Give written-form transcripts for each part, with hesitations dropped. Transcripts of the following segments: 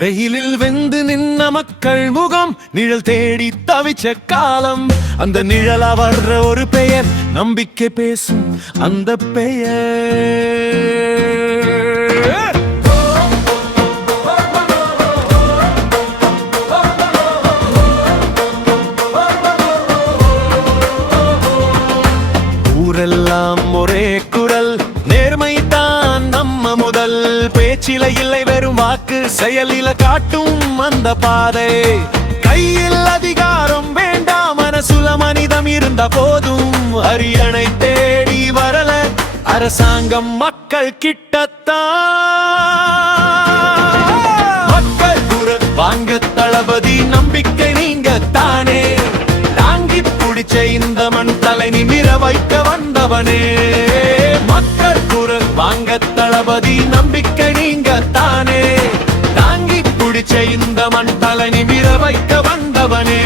வெயிலில் வெந்து நின்ன மக்கள் முகம் நிழல் தேடி தவிச்ச காலம். அந்த நிழலா வர்ற ஒரு பெயர், நம்பிக்கை பேசும் அந்த பெயர். ஊரெல்லாம் ஒரே குரல், நேர்மை தான் நம்ம முதல். பேச்சில இல்லை வெறும் வாக்கு, செயலில காட்டும் அந்த பாதை. கையில் அதிகாரம் வேண்டாம், மனசுல மனிதம் இருந்த போதும். அரியணை தேடி வரல அரசாங்கம், மக்கள் கிட்டத்தான். மக்கள் குரல் வாங்க தளபதி, நம்பிக்கை நீங்க தானே. தாங்கி பிடிச்ச இந்த மண் தலை நிமிர வைக்க வந்தவனே. மக்கள் குரல் வாங்க தளபதி, நம்பிக்கை நீங்க தானே. தாங்கி பிடிச்ச இந்த மண் தலை நிமிர வைக்க வந்தவனே.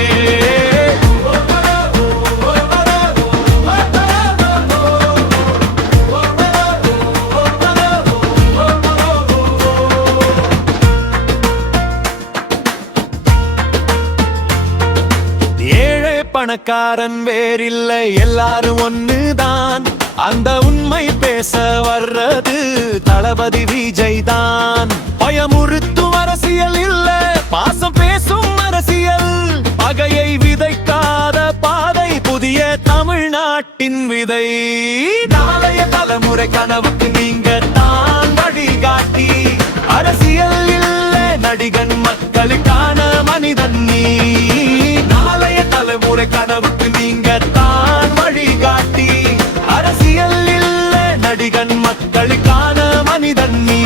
பணக்காரன் வேறில்லை, எல்லாரும் ஒண்ணுதான். அந்த உண்மை பேச வர்றது தளபதி விஜய் தான். பயமுறுத்தும் அரசியல் இல்ல, பாசம் பேசும் அரசியல். பகையை விதைக்காத பாதை, புதிய தமிழ்நாட்டின் விதை. நாளைய தலைமுறை கனவுக்கு நீங்க தான் வழிகாட்டி. அரசியல் இல்ல நடிகன், மக்களுக்கான மனிதன் நீ. நாளைய தலைமுறை கனவுக்கு நீங்க தான் வழிகாட்டி. அரசியல் இல்ல நடிகன், மக்களுக்கான மனிதன் நீ.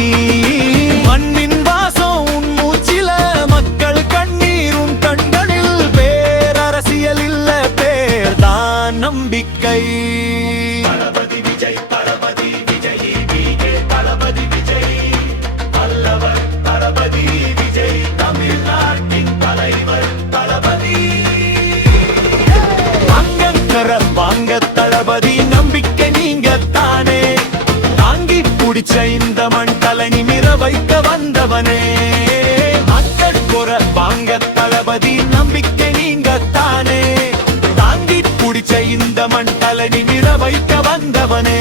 மண்ணின் வாசம் உன் மூச்சில, மக்கள் கண்ணீர் உன் கண்களில். பேரரசியல் இல்ல, பேர் தான் நம்பிக்கை. தளபதி விஜய், தளபதி விஜய், தளபதி விஜய் அல்லவர். தளபதி விஜய் தமிழ்நாட்டின் தலைவர். தளபதி வாங்க தளபதி, நம்பிக்கை நீங்க தானே. தாங்கி பிடிச்ச இந்த மண் தலை நிமிர வைக்க வந்தவனே. மக்கள் குரல் வாங்க தளபதி, நம்பிக்கை நீங்க தானே. தாங்கி பிடிச்ச இந்த மண் தலை நிமிர வைக்க வந்தவனே.